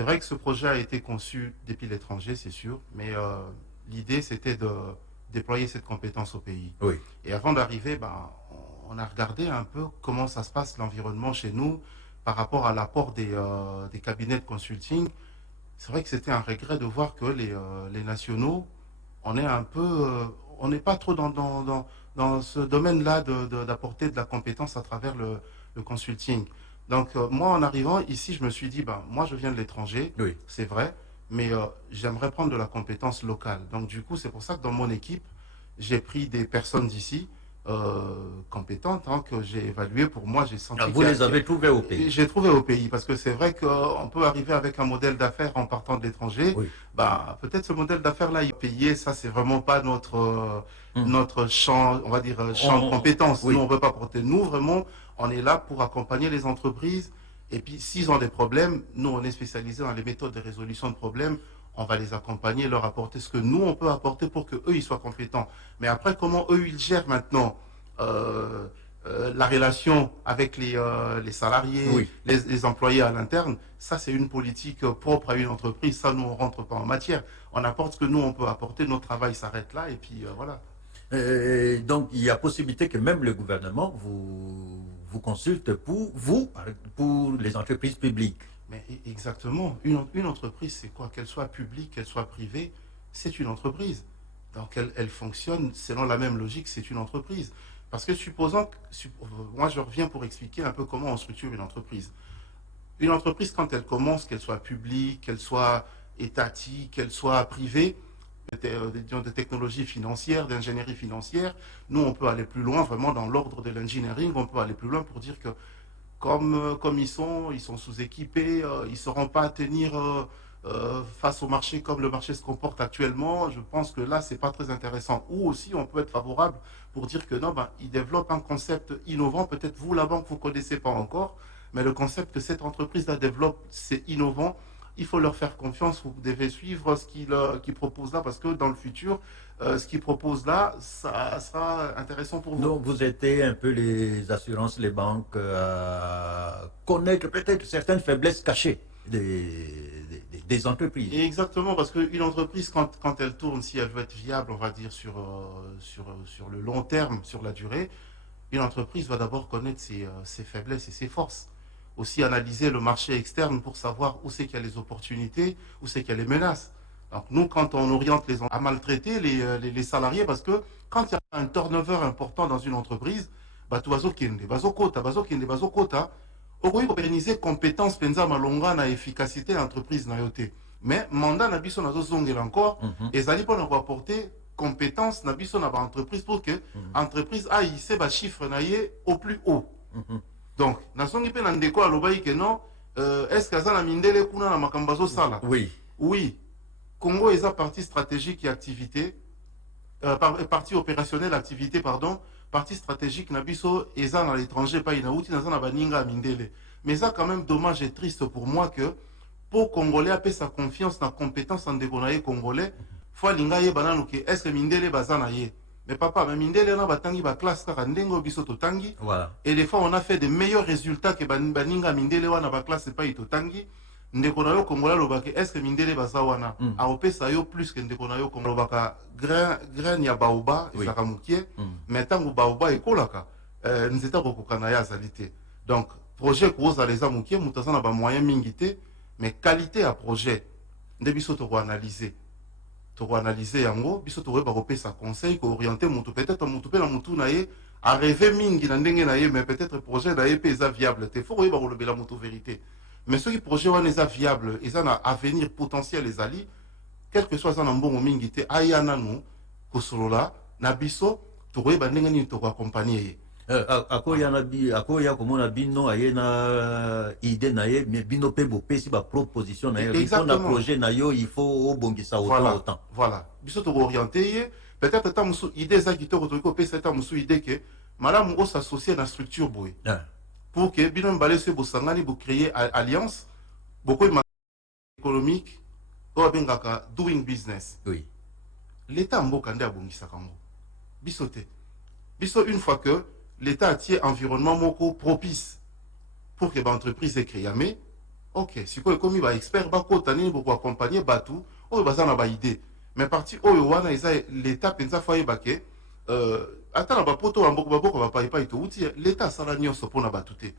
C'est vrai que ce projet a été conçu depuis l'étranger, c'est sûr, mais l'idée c'était de déployer cette compétence au pays. Oui. Et avant d'arriver, ben, on a regardé un peu comment ça se passe l'environnement chez nous par rapport à l'apport des cabinets de consulting. C'est vrai que c'était un regret de voir que les nationaux, on est un peu, on n'est pas trop dans ce domaine-là d'apporter de la compétence à travers le consulting. Donc, moi, en arrivant ici, je me suis dit, ben, moi, je viens de l'étranger, Oui. c'est vrai, mais j'aimerais prendre de la compétence locale. Donc, du coup, c'est pour ça que dans mon équipe, j'ai pris des personnes d'ici, compétentes, hein, que j'ai évaluées. Pour moi, j'ai Ah, senti vous les avez trouvés au pays. j'ai trouvé au pays, parce que c'est vrai qu'on peut arriver avec un modèle d'affaires en partant de l'étranger. Oui. Bah, peut-être ce modèle d'affaires-là, il est payé, ça, c'est vraiment pas notre, Hum. notre champ, on va dire, champ de compétences. Nous, Oui. on veut pas porter. Nous, vraiment, on est là pour accompagner les entreprises. Et puis, s'ils ont des problèmes, nous, on est spécialisé dans les méthodes de résolution de problèmes. On va les accompagner, leur apporter ce que nous, on peut apporter pour que eux, ils soient compétents. Mais après, comment eux, ils gèrent maintenant euh, la relation avec les salariés, Oui. les employés à l'interne, ça c'est une politique propre à une entreprise. Ça, nous, on ne rentre pas en matière. On apporte ce que nous, on peut apporter. Notre travail s'arrête là et puis voilà. Donc, il y a possibilité que même le gouvernement vous consulte pour vous, pour les entreprises publiques. Mais exactement, une entreprise, c'est quoi? Qu'elle soit publique, qu'elle soit privée, c'est une entreprise. Donc elle fonctionne selon la même logique, c'est une entreprise. Parce que supposons que, moi je reviens pour expliquer un peu comment on structure une entreprise. Une entreprise, quand elle commence, qu'elle soit publique, qu'elle soit étatique, qu'elle soit privée, de technologie financière, d'ingénierie financière, nous, on peut aller plus loin, vraiment dans l'ordre de l'engineering, on peut aller plus loin pour dire que comme ils sont sous-équipés, ils ne sauront pas tenir face au marché comme le marché se comporte actuellement. Je pense que là, ce n'est pas très intéressant. Ou aussi, on peut être favorable pour dire que non, ben, ils développent un concept innovant. Peut-être vous, la banque, vous ne connaissez pas encore, mais le concept que cette entreprise-là développe, c'est innovant. Il faut leur faire confiance, vous devez suivre ce qu'ils proposent là, parce que dans le futur, ce qu'ils proposent là, ça sera intéressant pour vous. Donc, vous aidez un peu les assurances, les banques à connaître peut-être certaines faiblesses cachées des entreprises. Et exactement, parce qu'une entreprise, quand elle tourne, si elle veut être viable, on va dire, sur le long terme, sur la durée, une entreprise va d'abord connaître ses faiblesses et ses forces. Aussi analyser le marché externe pour savoir où c'est qu'il y a les opportunités, où c'est qu'il y a les menaces. Donc nous, quand on oriente les à maltraiter les salariés, parce que quand il y a un turnover important dans une entreprise, bah, tu vas au kende, vas au quota, vas au kende, vas au quota, okoki koorganize compétence penza malonga na efficacité ya entreprise na yo te. Mais mandat na biso nazozongela encore Mhm. ezali mpona koapporter compétence na biso na baentreprise pour que Mhm. entreprise aïsse bachiffre na ye au plus haut. Mhm. Donc nazongi mpe na ndeko alobaki ke non, est ce que aza na mindele kuna na makambo azosala. Oui. Oui, Congo eza partie stratégique et activité, partie opérationnelle activité, pardon, partie stratégique na biso eza à l'étranger pa inauti naza na baninga mindele. Mais ça quand même dommage et triste pour moi que pour Congolais appeler sa confiance dans compétence en dégonaye Congolais, faut linga ye bananu ke est-ce que mindele bazana ye. Mais papa, mais mindele na batangi ba classe kaka ndengo biso totangi. Voilà. Et des fois on a fait de meilleurs résultats que baninga mindele wana ba classe pa itotangi. Ndeko na yo Congolais lobaki est-ce que mindele baza wana Mm. a opesa yo plus que ndeko na yo Congolais lobaka grain ya baoba Oui. ezaka mukie Mm. mais tango baoba ekolaka nzeta kokokana ya azali te. Donc projet kozala eza mukie mutu aza na ba moyen mingi te mais qualité à projet nde biso tokoanalyse yango biso tokoyeba kopesa conseil kooriente mutu peut-être mutu mpe na mutu na ye arêve mingi na ndenge na ye mais peut-être projet na ye mpe eza viable te fo koyeba kolobela mutu vérité. Mais soki projet wana eza viable eza na avenir potentiel ezali quel que soit aza na mbongo mingi te aya nanu kosolola na biso tokoyeba ndenge nini tokoakompagne ye. Akoya komona bino aye na idée na ye mais bino pe bopesi ba proposition na ye répondre à projet na yo il faut obongisa autant autant. Voilà biso to orienter ye peut-être ta musu idée za kitoko to ko pesa ta musu idée que malamu o s'associer na structure boy pour que bino mbale se bosangani bo créer alliance beaucoup économique o bengaka doing business. Oui. L'état mboka nde abongisa kango biso te biso une fois que l'État a tiré environnement moko propice pour que l'entreprise ait créé. Ok, si quoi comme ba expert ba kotani pour accompagner batu, o bazana ba idée. Mais parti oyo wana eza l'état penza fa yebake ata na ba poto amboko baboko ba pa pa ito uti l'état sala nyonso pona batute.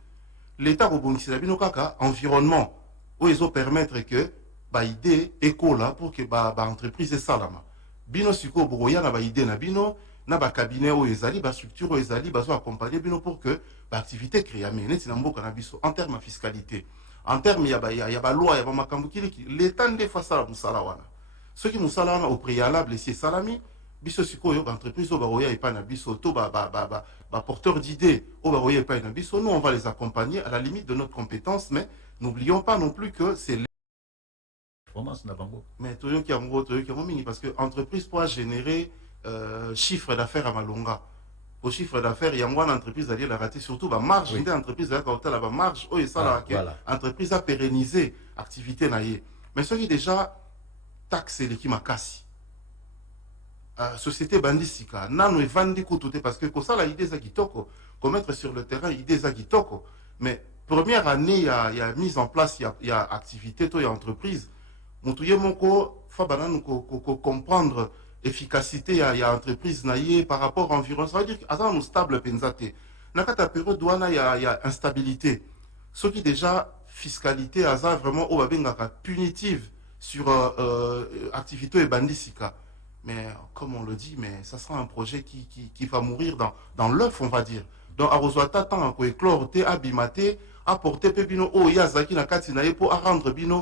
L'état rebondissira bino kaka environnement où ils ont permettre que ba idée écola pour que ba entreprise salama. Bino siko boya na ba idée na bino na ba cabinet où ezali ba structure où ezali ba so accompagner bino pour que ba activité créée mais neti na mboka na biso en termes de fiscalité. En termes ya ba loi ya ba makambu kiliki l'état nde face à musala wana. Ceux qui musala wana au préalable c'est salami biso sikoyo ba entreprise ba roya et pas na biso to ba porteur d'idées au ba roya et pas na biso nous on va les accompagner à la limite de notre compétence mais n'oublions pas non plus que c'est mais toyo ki amgo mingi parce que entreprise pour générer chiffre d'affaires à malonga au chiffre d'affaires il y a une entreprise à la rater surtout ba marge une entreprise à la ba marge oh et ça la entreprise a pérenniser activité naie mais ceux qui déjà taxé les qui makasi société bandisika nano evandi kututé parce que ça la idée za kitoko commettre sur le terrain idée za kitoko mais première année il y a mise en place il y a activité to il y a entreprise mutuye moko fa banane ko comprendre efficacité il y a entreprise naie par rapport à environ ça veut dire que nous stable penzate na kata période douana il y a instabilité ce qui déjà fiscalité asa vraiment au babengaka punitive sur activité et bandisika. Mais comme on le dit, mais ça sera un projet qui va mourir dans l'œuf, on va dire. Donc, Aroswata, tant à éclore, à bimate, apporter pebino, oh, yazaki na katina, pour rendre bino.